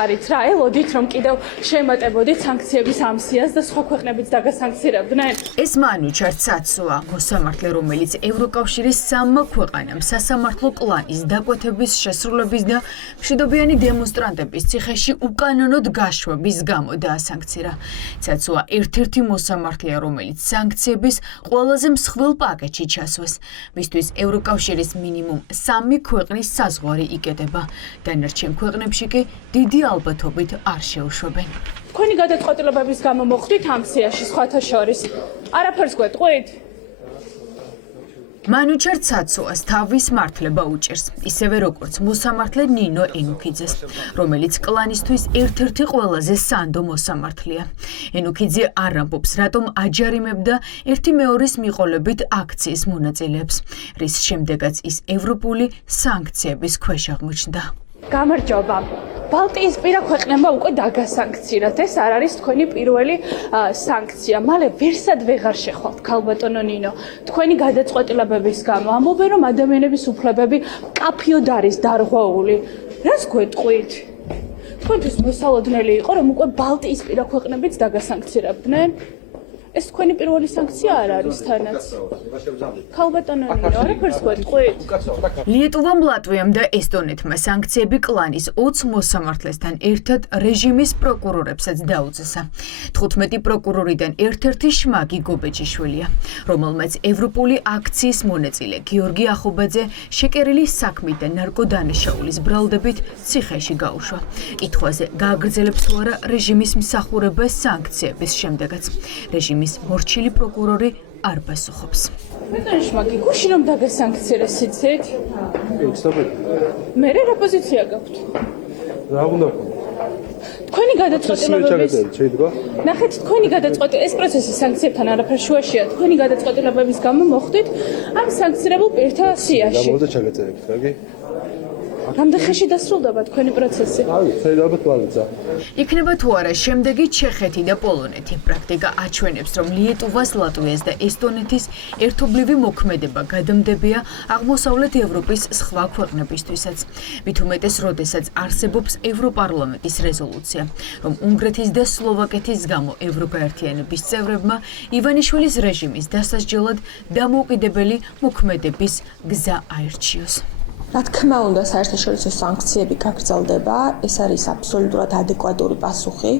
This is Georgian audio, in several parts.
გითხარით რა, ელოდით რომ კიდევ შემატებოდით სანქციების ამ სიას და სხვა ქვეყნებიც დაგასანქცირებდნენ. ეს მანუჩარ ცაცოა, მოსამართლე, რომელიც ევროკავშირის სამმა ქვეყანამ სასამართლო კლანის დაკვეთების შესრულების და მშვიდობიანი დემონსტრანტების ციხეში უკანონოდ გაშვების გამო დაასანქცირა. ცაცოა ერთ-ერთი მოსამართლეა, რომელიც სანქციების ყველაზე მსხვილ პაკეტში ჩასვეს. მისთვის ევროკავშირის მინიმუმ 3 ქვეყნის საზღვარი იკეტება. დანარჩენ ქვეყნებში კი დიდი ალბათობით არ შეუშვებენ. თქვენი გადაწყვეტილებების გამო მოხვდით ამ სიაში სხვათა შორის. არაფერს გვეტყვით? მანუჩარ ცაცოას თავის მართლება უჭერს, ისევე როგორც მოსამართლე ნინო ენუქიძეს, რომელიც კლანისთვის ერთ-ერთი ყველაზე სანდო მოსამართლეა. ენუქიძე არ ამბობს, რატომ აჯარიმებდა ერთი მეორის მიყოლებით აქციის მონაწილეებს, რის შემდეგაც ის ევროპული სანქციების ქვეშ აღმოჩნდა. გამარჯობა. ბალტიისპირა ქვეყნებმა უკვე დაგასანქცირათ. ეს არ არის თქვენი პირველი სანქცია. მალე ვერსად ვეღარ შეხვალთ, ქალბატონო ნინო. თქვენი გადაწყვეტილებების გამო ამბობენ, რომ ადამიანების უფლებები კაფიოდ არის დარღვეული. რას გვეტყვით? თქვენთვის მოსალოდნელი იყო, რომ უკვე ბალტიისპირა ქვეყნებიც დაგასანქცირებდნენ? ეს თქვენი პირველი სანქცია არ არის თანაც. ქალბატონო ნინო, არაფერს გვეტყვით? ლიეტუვამ, ლატვიამ და ესტონეთმა სანქციები კლანის 20 მოსამართლესთან ერთად რეჟიმის პროკურორებსაც დაუწესა. 15 პროკურორიდან ერთ-ერთი შმაგი გობეჭიშვილია, რომელმაც ევროპული აქციის მონაწილე გიორგი ახობაძე შეკერილი საქმით და ნარკოდანაშაულის ბრალდებით ციხეში გაუშვა. კითხვაზე გააგრძელებს თუ არა რეჟიმის მსახურება სანქციების შემდეგაც. რეჟიმის მორჩილი პროკურორი არ პასუხობს. ბატონო შმაგი, გუშინ რომ დაგასანქცირეს იცით? მე რა პოზიცია გაქვთ? რა უნდა ვქო? თქვენი გადაწყვეტილებების ნახეთ, თქვენი გადაწყვეტილება ეს პროცესი სანქციებთან არაფერ შუაშია. თქვენი გადაწყვეტილებების გამო მოხვდით ამ სანქცირებულ პირთა სიაში. გამოვიდა ჩაგეწერებით, კარგი? რამდენ ხანში დასრულდება თქვენი პროცესი? ალბათ მალეცა. იქნება თუ არა შემდეგი ჩეხეთი და პოლონეთი. პრაქტიკა აჩვენებს, რომ ლიეტუვას, ლატვიას და ესტონეთის ერთობლივი მოქმედება გადამდებია აღმოსავლეთ ევროპის სხვა ქვეყნებისთვისაც. მით უმეტეს, როდესაც არსებობს ევროპარლამენტის რეზოლუცია, რომ უნგრეთის და სლოვაკეთის გამო ევროგაერთიანების წევრებმა ივანიშვილის რეჟიმის დასასჯელად დამოუკიდებელი მოქმედების გზა აირჩიოს. რა თქმა უნდა, საერთაშორისო სანქციები გაგრძელდება, ეს არის აბსოლუტურად ადეკვატური პასუხი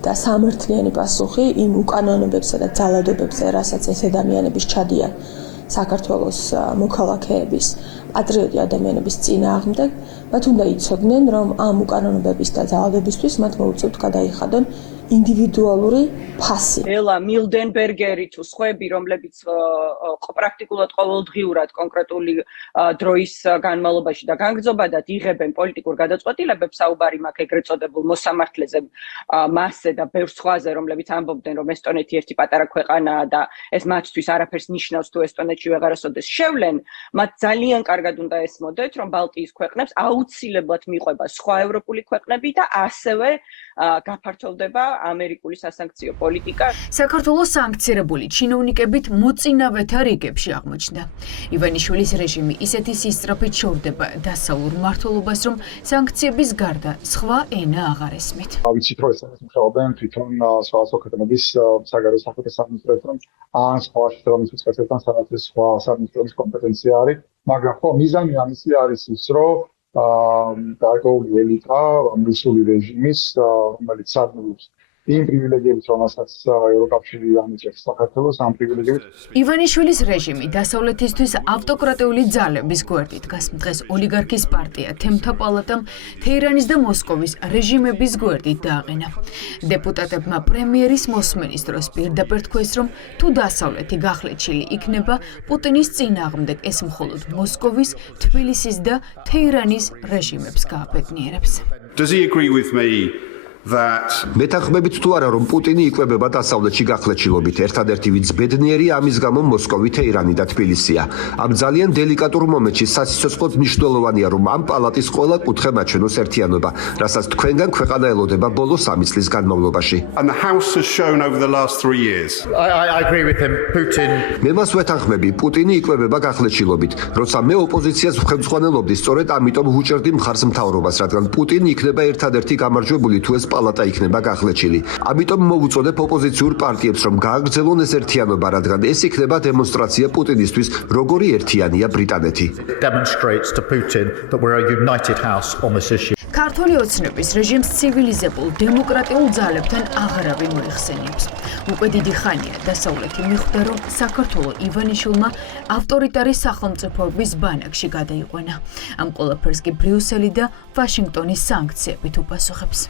და სამართლიანი პასუხი იმ უკანონოებებსა და ძალადობებზე, რასაც ეს ადამიანები ჩადიან საქართველოს მოქალაქეების, პატრიოტი ადამიანების წინააღმდეგ, მათ უნდა იცოდნენ, რომ ამ უკანონოებების და ძალადობისთვის მათ მოუწევთ გადაიხადონ ინდივიდუალური ფასი. ელა მილდენბერგერი თუ სხვები, რომლებიც პრაქტიკულად ყოველდღიურად კონკრეტული დროის განმავლობაში და განგრძობადად იღებენ პოლიტიკურ გადაწყვეტილებებს, საუბარი მაქვს ეგრეთ წოდებულ მოსამართლეზე, მასზე და ბევრ სხვაზე, რომლებიც ამბობდნენ, რომ ესტონეთი ერთი პატარა ქვეყანაა და ეს მათთვის არაფერს ნიშნავს, თუ ესტონეთში ვეღარასოდეს შევლენ, მათ ძალიან კარგად უნდა ესმოდეთ, რომ ბალტიის ქვეყნებს აუცილებლად მიყვება სხვა ევროპული ქვეყნები და ასევე გაფართოვდება ამერიკული სასანქციო პოლიტიკა. საქართველოს სანქცირებული ჩინოვნიკებით მოწინავეთა რიგებში აღმოჩნდა. ივანიშვილის რეჟიმი ისეთი სისწრაფით შორდება დასავლურ მმართველობას, რომ სანქციების გარდა სხვა ენა აღარ ესმით. ვიცით, რომ ეს მუშაობენ თვითონ სხვა ქვეყნების საგარეო საქმეთა სამინისტროსთან ან სხვა შრომის წესებთან, სადაც სხვა სამინისტროს კომპეტენცია არის, მაგრამ ხო მიზანი ამისი არის ის, რომ გარკვეული ელიტა რუსული რეჟიმის, რომელიც სარგებლობს იმ პრივილეგიებით, რომელსაც ევროკავშირი ანიჭებს საქართველოს, ამ პრივილეგიებით. ივანიშვილის რეჟიმი დასავლეთისთვის ავტოკრატიული ძალების გვერდით დგას. დღეს ოლიგარქის პარტია თემთა პალატამ თეირანის და მოსკოვის რეჟიმების გვერდით დააყენა. დეპუტატებმა პრემიერის მოსმენის დროს პირდაპირ თქვეს, რომ თუ დასავლეთი გახლეჩილი იქნება, პუტინის წინააღმდეგ ეს მხოლოდ მოსკოვის, თბილისის და თეირანის რეჟიმებს გააფეთნიერებს. Does he agree with me that მეთანხმებით თუ არა რომ პუტინი იკვებება დასავლეთში გახლეჩილობით, ერთადერთი ვინც ბედნიერი ამის გამო მოსკოვი, თეირანი და თბილისია. ამ ძალიან დელიკატურ მომენტში სასიცოცხლოდ მნიშვნელოვანია რომ ამ პალატის ყველა კუთხე მაჩვენოს ერთიანობა, რასაც თქვენგან ქვეყანა ელოდება ბოლო 3 წლის განმავლობაში. and the House has shown over the last 3 years. I agree with him. Putin. მე მას ვეთანხმები, პუტინი იკვებება გახლეჩილობით, როცა მე ოპოზიციას ვხელმძღვანელობდი, სწორედ ამიტომ ვუჭერდი მხარს მთავრობას, რადგან პუტინი იქნება ერთადერთი გამარჯვებული თუ ეს პალატა იქნება გახლეჩილი. ამიტომ მოვუწოდებ ოპოზიციურ პარტიებს, რომ გააგრძელონ ეს ერთიანობა, რადგან ეს იქნება დემონსტრაცია პუტინისთვის, როგორი ერთიანია ბრიტანეთი. Demonstrates to Putin that we're a united house on this issue. ქართული ოცნების რეჟიმს ცივილიზებულ დემოკრატიულ ძალებთან აღარავინ მოიხსენიებს. უკვე დიდი ხანია დასავლეთი მიხვდა, რომ საქართველოს ივანიშვილმა ავტორიტარი სახელმწიფოების ბანაკში გადაიყვანა. ამ ყველაფერს კი ბრიუსელი და ვაშინგტონის სანქციებით უპასუხებს.